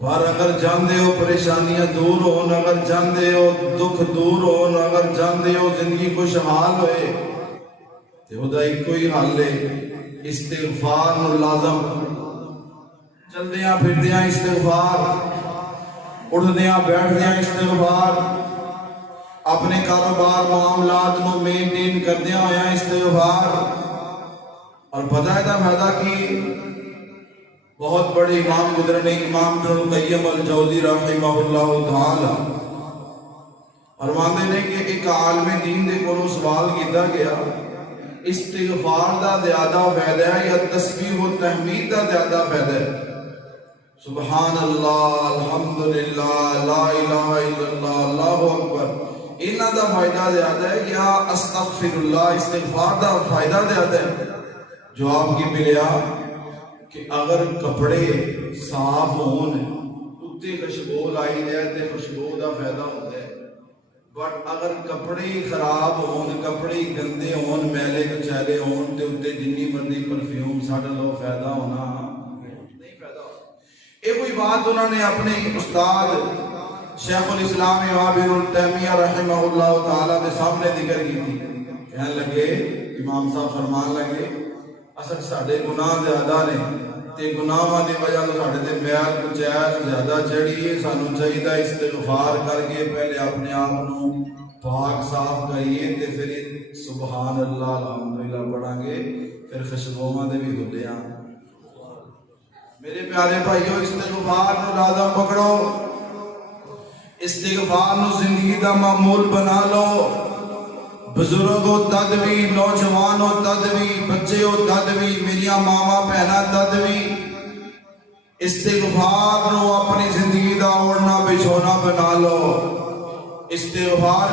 پر اگر جاندے ہو پریشانیاں دور ہون، اگر جاندے ہو دکھ دور ہون، اگر جاندے ہو زندگی خوشحال ہوئے تے او دا ایک کوئی حل ہے، استغفار نو لازم چلدیاں پھردیاں استغفار، اٹھدیاں بیٹھدیاں استغفار، اپنے کاروبار معاملات نو مینٹین کردیاں ہویا استغفار۔ اور پتہ ہے دا فائدہ کی بہت بڑے امام گزرنے امام ابن القیم الجوزی رحمہ اللہ تعالی فرماندے نے کہ ایک عالم دین دے کولوں سوال کیتا گیا استغفار دا زیادہ فائدہ ہے یا تسبیح و تحمید دا زیادہ فائدہ ہے؟ سبحان اللہ، الحمدللہ، لا الہ الا اللہ، اللہ اکبر، انہاں دا فائدہ زیادہ ہے یا استغفر اللہ استغفار دا فائدہ زیادہ ہے؟ جواب کی ملیا کہ اگر کپڑے صاف ہون اتے خوشبو لائی دے تے خوشبو دا فائدہ ہوتا ہے، بٹ اگر کپڑے خراب ہون، کپڑے گندے ہون، میلے کچیلے ہون تے اتے جنی مرضی پرفیوم ساڑ لو فائدہ ہونا نہیں فائدہ ہونا۔ یہ کوئی بات انہوں نے اپنے استاد شیخ الاسلام امام ابن تیمیہ رحمہ اللہ تعالیٰ کے سامنے ذکر کی تھی۔ کہنے لگے امام صاحب فرمان لگے اصل ساڑھے گناہ زیادہ نے تے گناہاں دی وجہ تو ساڑھے تے میل کچیل زیادہ چڑھی ہے، سانو چاہیے استغفار کر کے پہلے اپنے آپ نو پاک صاف کریے تے پھر سبحان اللہ الحمدللہ پڑھیں گے، پھر خوشبوواں دے بھی گھلیاں۔ میرے پیارے بھائیو استغفار نو لازم پکڑو، استغفار نو زندگی دا معمول بنا لو، بزرگ ہو تد بھی، نوجوان ہو تد بھی، بچے ہو تد بھی، میریا ماما بہنا تد بھی استغفار نو اپنی زندگی دا اوڑھنا بچھونا بنا لو۔ استغفار